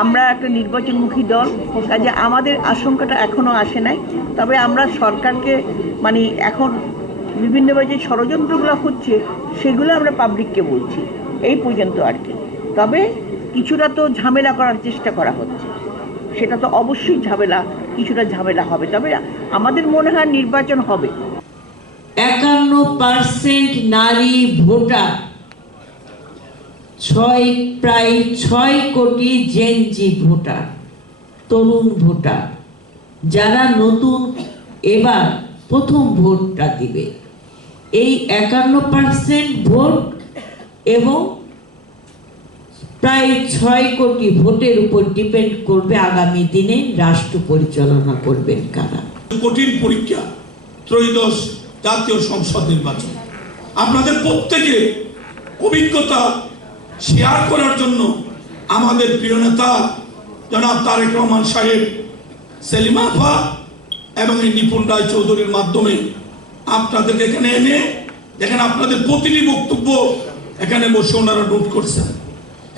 আমরা একটা নির্বাচনমুখী দল, কাজে আমাদের আশঙ্কাটা এখনও আসে নাই। তবে আমরা সরকারকে মানে এখন বিভিন্নভাবে যে ষড়যন্ত্রগুলো হচ্ছে সেগুলো আমরা পাবলিককে বলছি, এই পর্যন্ত আর কি। তবে কিছুটা তো ঝামেলা করার চেষ্টা করা হচ্ছে, সেটা তো অবশ্যই কিছুটা ঝামেলা হবে। তবে আমাদের মনে হয় নির্বাচন হবে। 51% নারী ভোটার, প্রায় 6 কোটি জেনজি ভোটার, তরুণ ভোটার, যারা নতুন এবার প্রথম ভোটটা দিবে। এই 51% ভোট এবং প্রায় 6 কোটি ভোটের উপর ডিপেন্ড করবে আগামী দিনে রাষ্ট্র পরিচালনা করবেন কারা। কঠিন পরীক্ষা ত্রয়োদশ জাতীয় সংসদ নির্বাচন। আপনাদের প্রত্যেকে অভিজ্ঞতা শেয়ার করার জন্য আমাদের প্রিয় নেতা জনাব তারেক রহমান সাহেব, সেলিমা আফা এবং এই নিপুণ রায় চৌধুরীর মাধ্যমে আপনাদেরকে এখানে এনে দেখেন আপনাদের প্রতিটি বক্তব্য এখানে বসে ওনারা নোট করছেন।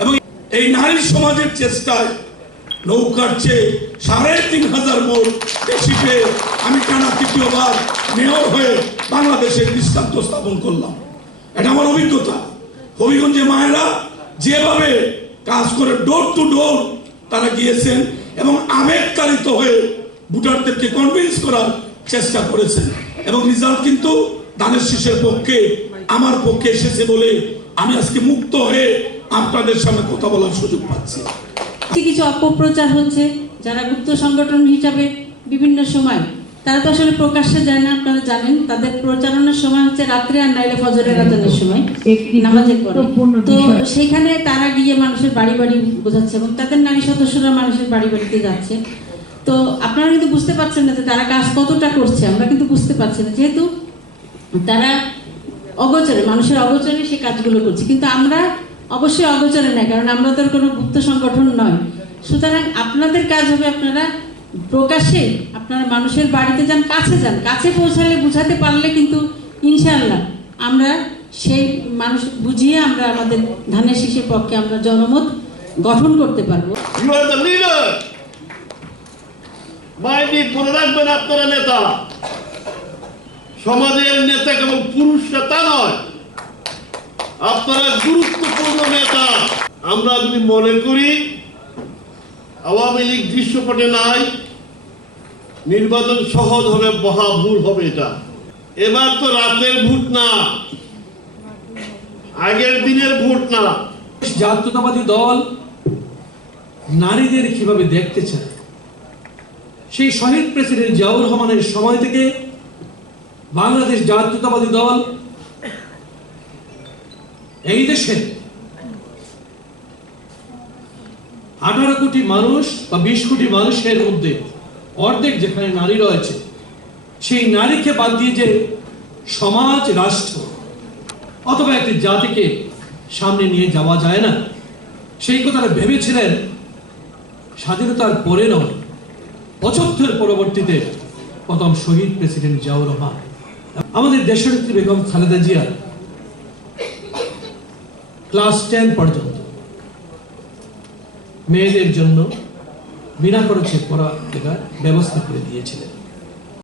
এবং এই নারী সমাজের চেষ্টায় নৌকার চেয়ে 3500 ভোট বেশি পেয়ে আমি টানা তৃতীয়বার মেয়র হয়ে বাংলাদেশের দৃষ্টান্ত স্থাপন করলাম। এটা আমার অভিজ্ঞতা। হবিগঞ্জে মায়েরা যেভাবে কাজ করে ডোর টু ডোর তারা গিয়েছেন এবং আবেগতাড়িত হয়ে ভোটারদেরকে কনভিন্স করার চেষ্টা করেছেন, এবং রেজাল্ট কিন্তু ধানের শীষের পক্ষে, আমার পক্ষে এসেছে বলে আমি আজকে মুক্ত হয়ে আপনাদের সামনে কথা বলার সুযোগ পাচ্ছি। কিছু অপপ্রচার হচ্ছে, যারা গুপ্ত সংগঠন হিসাবে বিভিন্ন সময়, তারা তো আসলে প্রকাশ্যে যায় না, আপনারা জানেন। তাদের প্রচারণার সময় হচ্ছে রাত্রে আর নাইলে ফজরের আজানের সময় নামাজের পরে। তো সেখানে তারা গিয়ে মানুষের বাড়ি বাড়ি বোঝাচ্ছে এবং তাদের নারী সদস্যরা মানুষের বাড়ি বাড়িতে যাচ্ছে। তো আপনারা কিন্তু বুঝতে পারছেন না যে তারা কাজ কতটা করছে, আমরা কিন্তু বুঝতে পারছি না, যেহেতু তারা অগোচরে, মানুষের অগোচরে সে কাজগুলো করছে। কিন্তু আমরা অবশ্যই অগোচরে নাই, কারণ আমরা তো কোনো গুপ্ত সংগঠন নয়। সুতরাং আপনাদের কাজ হবে, আপনারা প্রকাশ্যে আপনারা মানুষের বাড়িতে যান, কাছে পৌঁছালে, বুঝাতে পারলে কিন্তু ইনশাআল্লাহ আমরা সেই মানুষ বুঝিয়ে আমরা আমাদের ধানের শীষের পক্ষে আমরা জনমত গঠন করতে পারবো। You are the leader. Mind মনে রাখবেন, আপনারা নেতা, সমাজের নেতা কেবল পুরুষরা তা নয়, আপনারা গুরুত্বপূর্ণ নেতা। আমরা যদি মনে করি আওয়ামী লীগ দৃশ্যপটে নাই, নির্বাচন সহজ হবে, মহা ভুল হবে। এটা এবার তো রাতের ভোট না, আগের দিনের ভোট না। জাতীয়তাবাদী দল নারীদের কিভাবে দেখতে চায়, সেই শহীদ প্রেসিডেন্ট জিয়াউর রহমানের সময় থেকে বাংলাদেশ জাতীয়তাবাদী দল এই দেশে 18 কোটি মানুষ বা 20 কোটি মানুষের মধ্যে অর্ধেক যেখানে নারী রয়েছে, সেই নারীকে বাদ দিয়ে যে সমাজ, রাষ্ট্র অথবা একটি জাতিকে সামনে নিয়ে যাওয়া যায় না, সেই কথাটা ভেবেছিলেন স্বাধীনতার পরে নয়, 75 পরবর্তীতে প্রথম শহীদ প্রেসিডেন্ট জিয়াউর রহমান। আমাদের দেশনেত্রী বেগম খালেদা জিয়া ক্লাস 10 পর্যন্ত মেয়েদের জন্য বিনা খরচে পড়ালেখার ব্যবস্থা করে দিয়েছিলেন।